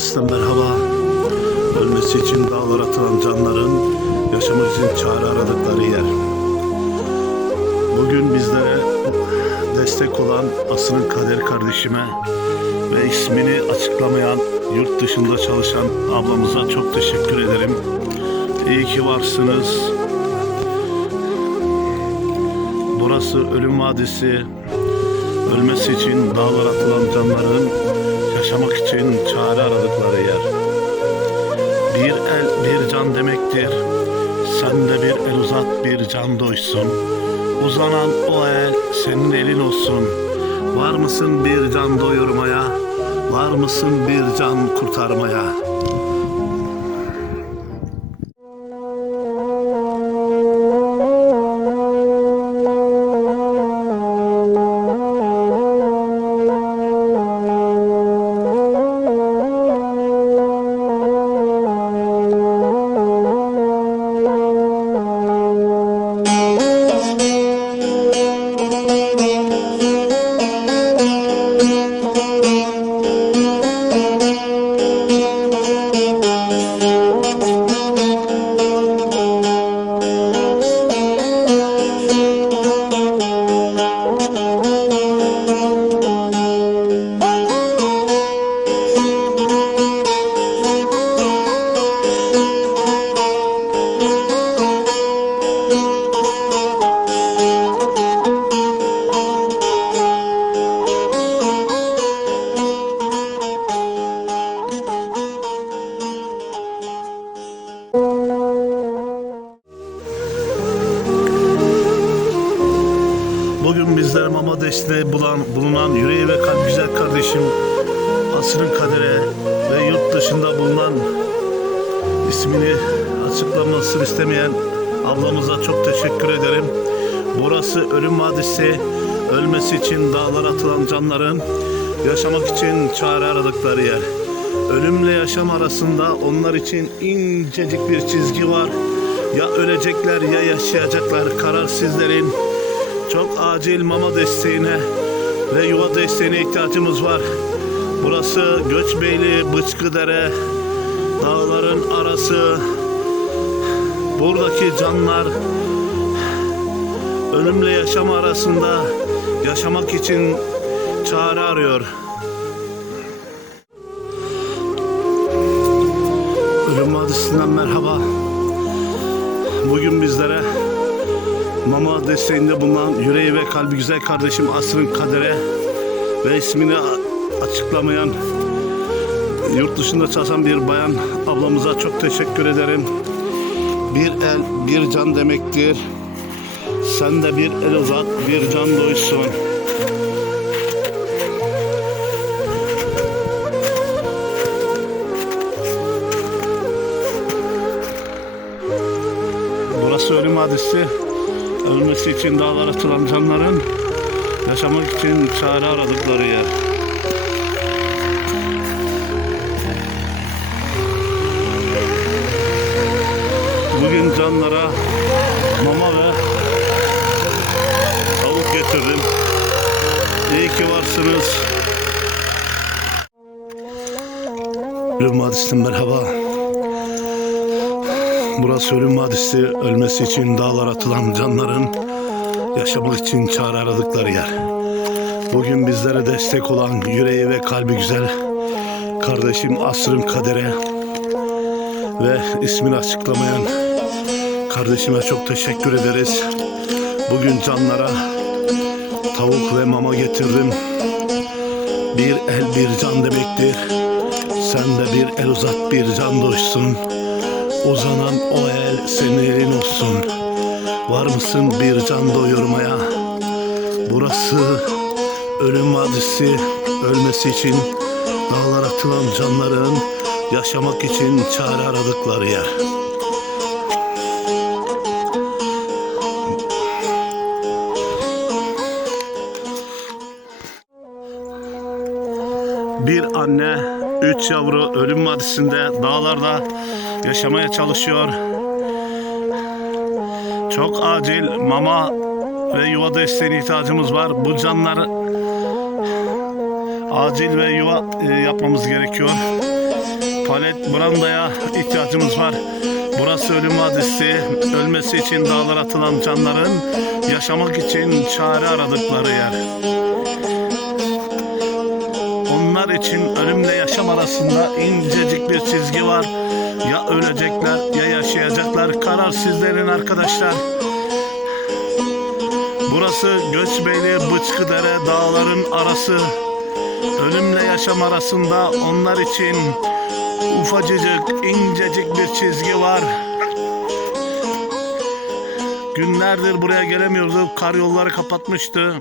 Vadisi'nden merhaba. Ölmesi için dağlara atılan canların yaşamak için çare aradıkları yer. Bugün bizlere destek olan Aslı'nın kader kardeşime ve ismini açıklamayan yurt dışında çalışan ablamıza çok teşekkür ederim. İyi ki varsınız. Burası Ölüm Vadisi. Ölmesi için dağlara atılan canların yaşamak için çare aradıkları yer. Bir el bir can demektir. Sen de bir el uzat bir can doysun. Uzanan o el senin elin olsun. Var mısın bir can doyurmaya? Var mısın bir can kurtarmaya? Desteği bulan, bulunan yüreği ve kalp güzel kardeşim Asrın Kader'e ve yurt dışında bulunan ismini açıklamasını istemeyen ablamıza çok teşekkür ederim. Burası ölüm vadisi, ölmesi için dağlara atılan canların yaşamak için çare aradıkları yer. Ölümle yaşam arasında onlar için incecik bir çizgi var. Ya ölecekler ya yaşayacaklar karar sizlerin. Çok acil mama desteğine ve yuva desteğine ihtiyacımız var. Burası Göçbeyli, Bıçkıdere, dağların arası. Buradaki canlar ölümle yaşam arasında yaşamak için çare arıyor. Ölüm Vadisi'nden merhaba. Bugün bizlere Mama desteğinde bulunan yüreği ve kalbi güzel kardeşim Asrın Kader'e ve ismini açıklamayan yurt dışında çalışan bir bayan ablamıza çok teşekkür ederim. Bir el bir can demektir. Sen de bir el uzat bir can doysun. Burası ölüm hadisi. Ölmesi için dağlara atılan canların yaşamak için çare aradıkları yer. Bugün canlara mama ve tavuk getirdim. İyi ki varsınız. Ölüm Vadisi'nden merhaba. Burası ölüm vadisi ölmesi için dağlara atılan canların yaşamak için çare aradıkları yer. Bugün bizlere destek olan yüreği ve kalbi güzel kardeşim Asrın Kader'e ve ismini açıklamayan kardeşime çok teşekkür ederiz. Bugün canlara tavuk ve mama getirdim. Bir el bir can demektir. Sen de bir el uzat bir can doysun. Uzanan o el senin olsun. Var mısın bir can doyurmaya? Burası ölüm vadisi. Ölmesi için dağlar atılan canların yaşamak için çare aradıkları yer. Bir anne, üç yavru ölüm vadisinde dağlarda yaşamaya çalışıyor. Çok acil mama ve yuva desteğine ihtiyacımız var. Bu canlar acil ve yuva e, yapmamız gerekiyor. palet brandaya ihtiyacımız var. Burası ölüm vadisi. Ölmesi için dağlara atılan canların yaşamak için çare aradıkları yer. İçin ölümle yaşam arasında incecik bir çizgi var. Ya ölecekler ya yaşayacaklar. Karar sizlerin arkadaşlar. Burası Göçbeyli Bıçkıdere dağların arası. Ölümle yaşam arasında onlar için ufacıcık, incecik bir çizgi var. Günlerdir buraya gelemiyorduk. Kar yolları kapatmıştı.